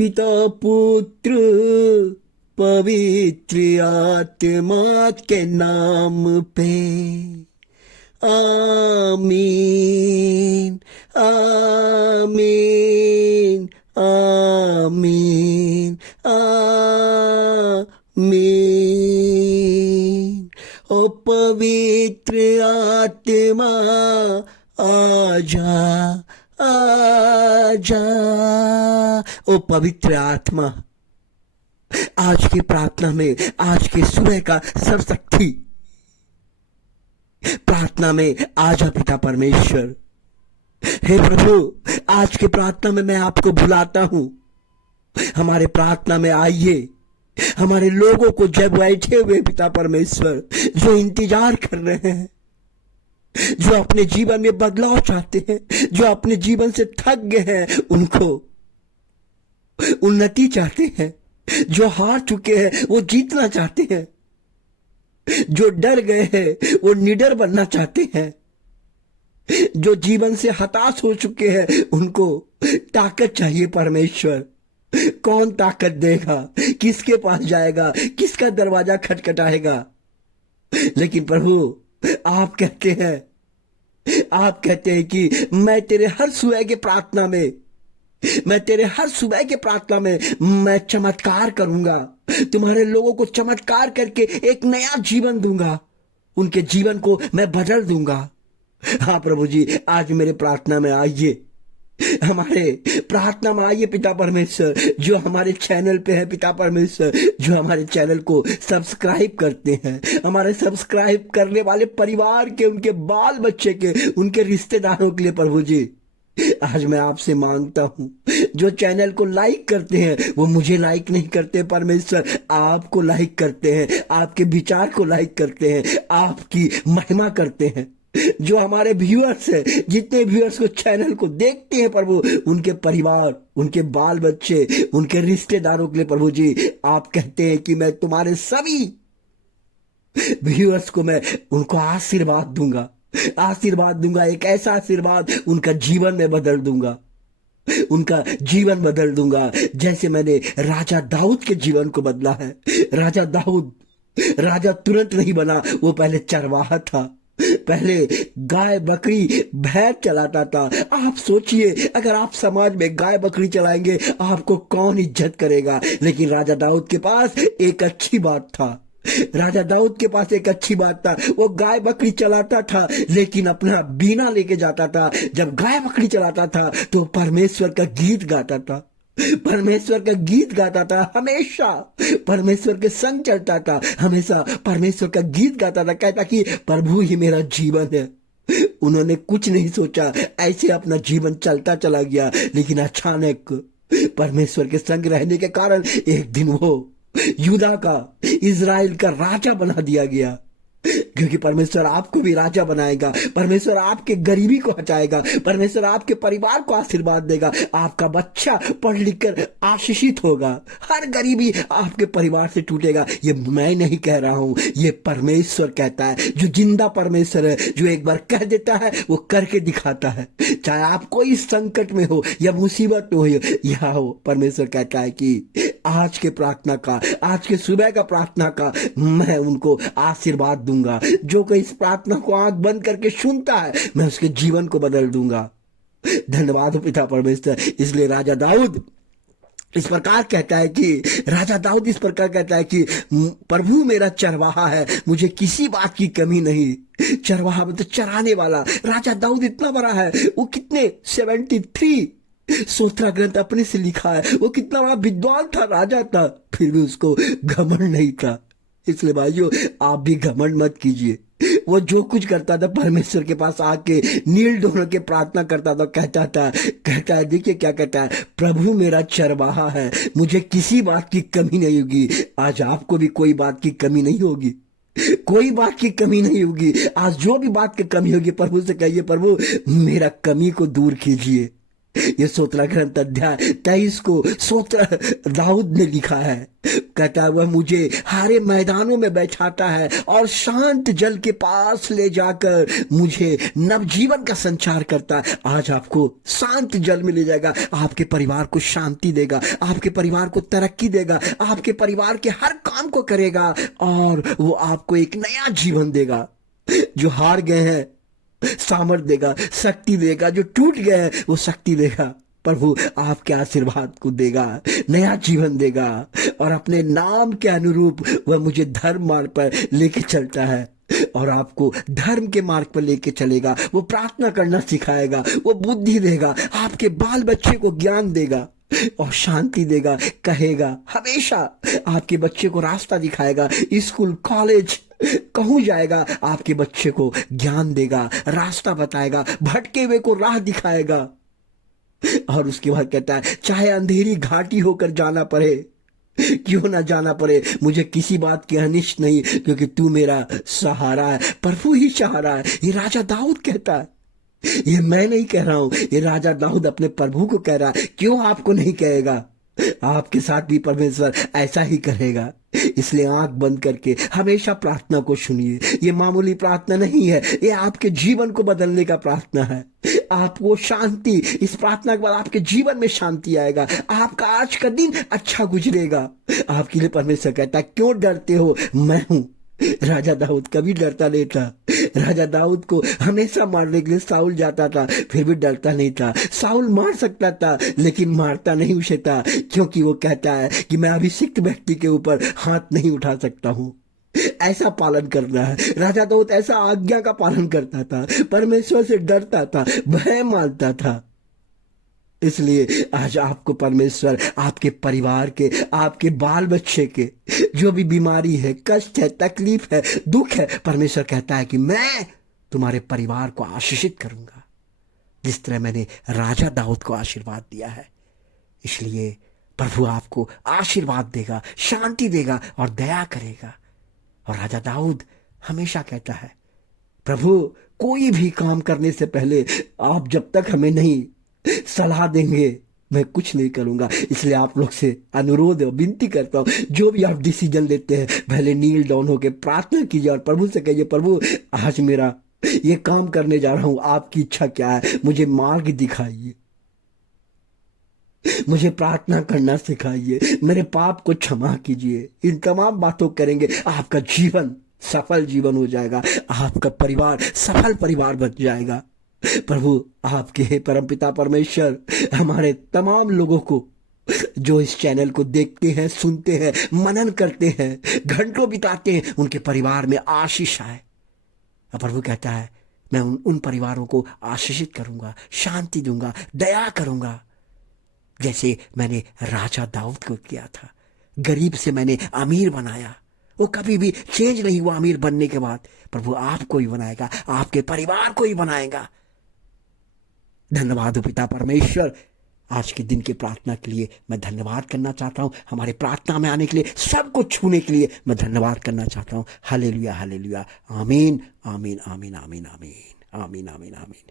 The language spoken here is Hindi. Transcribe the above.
पिता पुत्र पवित्र आत्मा के नाम पे आमीन आमीन आमीन आमीन। ओ पवित्र आत्मा आजा आजा। ओ पवित्र आत्मा, आज की प्रार्थना में, आज के सुबह का सब शक्ति प्रार्थना में आजा पिता परमेश्वर। हे प्रभु, आज की प्रार्थना में मैं आपको बुलाता हूं, हमारे प्रार्थना में आइए। हमारे लोगों को जब बैठे हुए पिता परमेश्वर जो इंतजार कर रहे हैं, जो अपने जीवन में बदलाव चाहते हैं, जो अपने जीवन से थक गए हैं, उनको उन्नति चाहते हैं, जो हार चुके हैं वो जीतना चाहते हैं, जो डर गए हैं वो निडर बनना चाहते हैं, जो जीवन से हताश हो चुके हैं उनको ताकत चाहिए परमेश्वर। कौन ताकत देगा? किसके पास जाएगा? किसका दरवाजा खटखटाएगा? लेकिन प्रभु, आप कहते हैं कि मैं तेरे हर सुबह के प्रार्थना में, मैं तेरे हर सुबह के प्रार्थना में मैं चमत्कार करूंगा, तुम्हारे लोगों को चमत्कार करके एक नया जीवन दूंगा, उनके जीवन को मैं बदल दूंगा। हाँ प्रभु जी, आज मेरे प्रार्थना में आइए, हमारे प्रार्थना में आइए पिता परमेश्वर। जो हमारे चैनल पे है पिता परमेश्वर, जो हमारे चैनल को सब्सक्राइब करते हैं, हमारे सब्सक्राइब करने वाले परिवार के, उनके बाल बच्चे के, उनके रिश्तेदारों के लिए प्रभु जी आज मैं आपसे मांगता हूं, जो चैनल को लाइक करते हैं वो मुझे लाइक नहीं करते परमेश्वर, आपको लाइक करते हैं, आपके विचार को लाइक करते हैं, आपकी महिमा करते हैं। जो हमारे व्यूअर्स हैं, जितने व्यूअर्स को चैनल को देखते हैं प्रभु, उनके परिवार, उनके बाल बच्चे, उनके रिश्तेदारों के लिए प्रभु जी आप कहते हैं कि मैं तुम्हारे सभी व्यूअर्स को मैं उनको आशीर्वाद दूंगा, एक ऐसा आशीर्वाद उनका जीवन में बदल दूंगा, उनका जीवन बदल दूंगा, जैसे मैंने राजा दाऊद के जीवन को बदला है। राजा दाऊद राजा तुरंत नहीं बना, वो पहले चरवाहा था, पहले गाय बकरी भैंस चलाता था। आप सोचिए, अगर आप समाज में गाय बकरी चलाएंगे आपको कौन इज्जत करेगा? लेकिन राजा दाऊद के पास एक अच्छी बात था, राजा दाऊद के पास एक अच्छी बात था, वो गाय बकरी चलाता था लेकिन अपना बीना लेके जाता था। जब गाय बकरी चलाता था तो परमेश्वर का गीत गाता था, परमेश्वर का गीत गाता था, हमेशा परमेश्वर के संग चलता था, हमेशा परमेश्वर का गीत गाता था, कहता कि प्रभु ही मेरा जीवन है। उन्होंने कुछ नहीं सोचा, ऐसे अपना जीवन चलता चला गया। लेकिन अचानक परमेश्वर के संग रहने के कारण एक दिन वो यूदा का, इजराइल का राजा बना दिया गया। क्योंकि परमेश्वर आपको भी राजा बनाएगा, परमेश्वर आपके गरीबी को हटाएगा, परमेश्वर आपके परिवार को आशीर्वाद देगा, आपका बच्चा पढ़ लिख कर आशीषित होगा, हर गरीबी आपके परिवार से टूटेगा। ये मैं नहीं कह रहा हूं, ये परमेश्वर कहता है, जो जिंदा परमेश्वर है, जो एक बार कह देता है वो करके दिखाता है। चाहे आप कोई संकट में हो या मुसीबत में हो या हो, परमेश्वर कहता है कि आज के प्रार्थना का, आज के सुबह का प्रार्थना का मैं उनको आशीर्वाद दूंगा। जो कोई इस प्रार्थना को आंख बंद करके सुनता है, मैं उसके जीवन को बदल दूंगा। धन्यवाद पिता परमेश्वर। इसलिए राजा दाऊद इस प्रकार कहता है कि प्रभु मेरा चरवाहा है, मुझे किसी बात की कमी नहीं। चरवाहा मतलब चराने वाला। राजा दाऊद इतना बड़ा है, वो कितने 73 स्तोत्र ग्रंथ अपने से लिखा है, वो कितना बड़ा विद्वान था, राजा था, फिर भी उसको घमंड नहीं था। इसलिए भाइयों, आप भी घमंड मत कीजिए। वो जो कुछ करता था, परमेश्वर के पास आके नील डोल के प्रार्थना करता था, कहता है देखिए क्या कहता है, प्रभु मेरा चरवाहा है, मुझे किसी बात की कमी नहीं होगी। आज आपको भी कोई बात की कमी नहीं होगी, कोई बात की कमी नहीं होगी। आज जो भी बात की कमी होगी, प्रभु से कहिए, प्रभु मेरा कमी को दूर कीजिए। ये स्तोत्र ग्रंथ अध्याय 23 को स्तोत्र दाऊद ने लिखा है। कहता है वह मुझे हरे मैदानों में बैठाता है और शांत जल के पास ले जाकर मुझे नवजीवन का संचार करता है। आज आपको शांत जल में ले जाएगा, आपके परिवार को शांति देगा, आपके परिवार को तरक्की देगा, आपके परिवार के हर काम को करेगा और वो आपको एक नया जीवन देगा। जो हार गए हैं सामर्थ देगा, शक्ति देगा, जो टूट गए हैं वो शक्ति देगा। प्रभु आपके आशीर्वाद को देगा, नया जीवन देगा और अपने नाम के अनुरूप वह मुझे धर्म मार्ग पर लेके चलता है और आपको धर्म के मार्ग पर लेके चलेगा। वो प्रार्थना करना सिखाएगा, वो बुद्धि देगा, आपके बाल बच्चे को ज्ञान देगा और शांति देगा। कहेगा हमेशा आपके बच्चे को रास्ता दिखाएगा, स्कूल कॉलेज कहूं जाएगा आपके बच्चे को ज्ञान देगा, रास्ता बताएगा, भटके हुए को राह दिखाएगा। और उसके बाद कहता है चाहे अंधेरी घाटी होकर जाना पड़े, क्यों ना जाना पड़े, मुझे किसी बात की अनिष्ट नहीं, क्योंकि तू मेरा सहारा है। प्रभु ही सहारा है, ये राजा दाऊद कहता है। ये मैं नहीं कह रहा हूं, ये राजा दाऊद अपने प्रभु को कह रहा है। क्यों आपको नहीं कहेगा? आपके साथ भी परमेश्वर ऐसा ही करेगा। इसलिए आंख बंद करके हमेशा प्रार्थना को सुनिए। ये मामूली प्रार्थना नहीं है, ये आपके जीवन को बदलने का प्रार्थना है। आपको शांति, इस प्रार्थना के बाद आपके जीवन में शांति आएगा, आपका आज का दिन अच्छा गुजरेगा। आपके लिए परमेश्वर कहता है क्यों डरते हो, मैं हूं। राजा दाऊद कभी डरता नहीं था। राजा दाऊद को हमेशा मारने के लिए साउल जाता था, फिर भी डरता नहीं था। साउल मार सकता था लेकिन मारता नहीं उसे था, क्योंकि वो कहता है कि मैं अभिषिक्त व्यक्ति के ऊपर हाथ नहीं उठा सकता हूं। ऐसा पालन करना है। राजा दाऊद ऐसा आज्ञा का पालन करता था, परमेश्वर से डरता था, भय मानता था। इसलिए आज आपको परमेश्वर आपके परिवार के, आपके बाल बच्चे के जो भी बीमारी है, कष्ट है, तकलीफ है, दुख है, परमेश्वर कहता है कि मैं तुम्हारे परिवार को आशीषित करूंगा, जिस तरह मैंने राजा दाऊद को आशीर्वाद दिया है। इसलिए प्रभु आपको आशीर्वाद देगा, शांति देगा और दया करेगा। और राजा दाऊद हमेशा कहता है प्रभु कोई भी काम करने से पहले आप जब तक हमें नहीं सलाह देंगे मैं कुछ नहीं करूंगा। इसलिए आप लोग से अनुरोध और विनती करता हूं, जो भी आप डिसीजन लेते हैं पहले नील डाउन होकर प्रार्थना कीजिए और प्रभु से कहिए प्रभु आज मेरा ये काम करने जा रहा हूं, आपकी इच्छा क्या है, मुझे मार्ग दिखाइए, मुझे प्रार्थना करना सिखाइए, मेरे पाप को क्षमा कीजिए। इन तमाम बातों करेंगे आपका जीवन सफल जीवन हो जाएगा, आपका परिवार सफल परिवार बन जाएगा। प्रभु आपके परमपिता परमेश्वर हमारे तमाम लोगों को जो इस चैनल को देखते हैं, सुनते हैं, मनन करते हैं, घंटों बिताते हैं, उनके परिवार में आशीष आए। प्रभु कहता है मैं उन परिवारों को आशीषित करूंगा, शांति दूंगा, दया करूंगा, जैसे मैंने राजा दाऊद को किया था। गरीब से मैंने अमीर बनाया, वो कभी भी चेंज नहीं हुआ। अमीर बनने के बाद प्रभु आपको ही बनाएगा, आपके परिवार को ही बनाएगा। धन्यवाद पिता परमेश्वर, आज के दिन की प्रार्थना के लिए मैं धन्यवाद करना चाहता हूं। हमारे प्रार्थना में आने के लिए, सबको छूने के लिए मैं धन्यवाद करना चाहता हूं। हालेलुया हालेलुया, आमीन आमीन आमीन आमीन आमीन आमीन आमीन आमीन।